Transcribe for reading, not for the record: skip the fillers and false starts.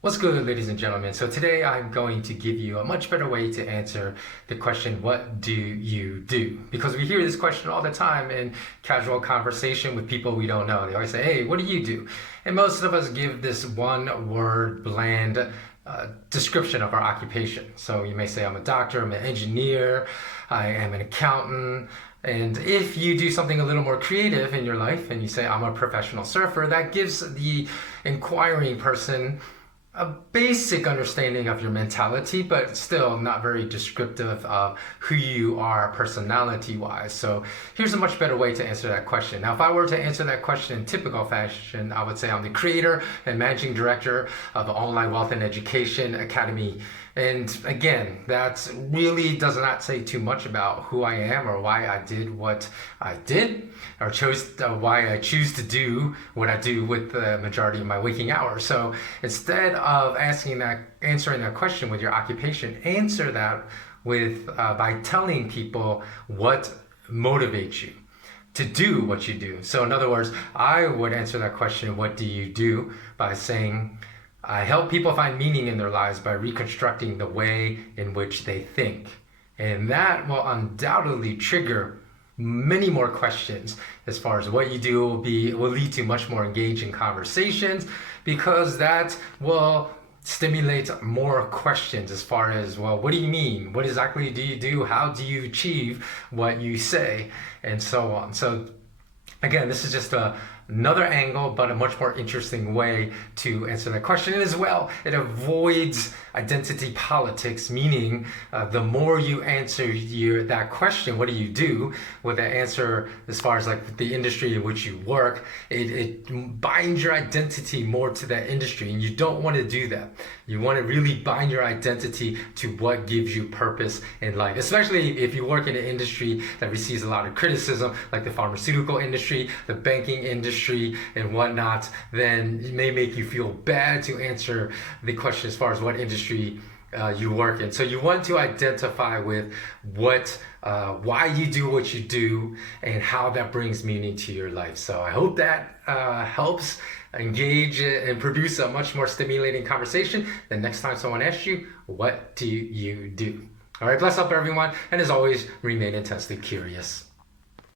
What's good, ladies and gentlemen? So today I'm going to give you a much better way to answer the question, what do you do? Because we hear this question all the time in casual conversation with people we don't know. They always say, hey, what do you do? And most of us give this one word, bland description of our occupation. So you may say, I'm a doctor, I'm an engineer, I am an accountant. And if you do something a little more creative in your life and you say, I'm a professional surfer, that gives the inquiring person a basic understanding of your mentality, but still not very descriptive of who you are personality-wise. So here's a much better way to answer that question. Now, if I were to answer that question in typical fashion, I would say I'm the creator and managing director of the Online Wealth and Education Academy. And again, that really does not say too much about who I am or why I did what I did, or why I choose to do what I do with the majority of my waking hours. So instead of answering that question with your occupation, answer that with by telling people what motivates you to do what you do. So in other words, I would answer that question, what do you do, by saying, I help people find meaning in their lives by reconstructing the way in which they think. And that will undoubtedly trigger many more questions as far as what you do will lead to much more engaging conversations, because that will stimulate more questions as far as, well, what do you mean? What exactly do you do? How do you achieve what you say? And so on. So again, this is just another angle, but a much more interesting way to answer that question. And as well, it avoids identity politics, meaning the more you answer that question, what do you do, with the answer as far as like the industry in which you work, it binds your identity more to that industry, and you don't want to do that. You want to really bind your identity to what gives you purpose in life, especially if you work in an industry that receives a lot of criticism, like the pharmaceutical industry, the banking industry, and whatnot. Then it may make you feel bad to answer the question as far as what industry you work in. So you want to identify with why you do what you do and how that brings meaning to your life. So I hope that helps engage and produce a much more stimulating conversation the next time someone asks you, what do you do? All right, bless up everyone. And as always, remain intensely curious.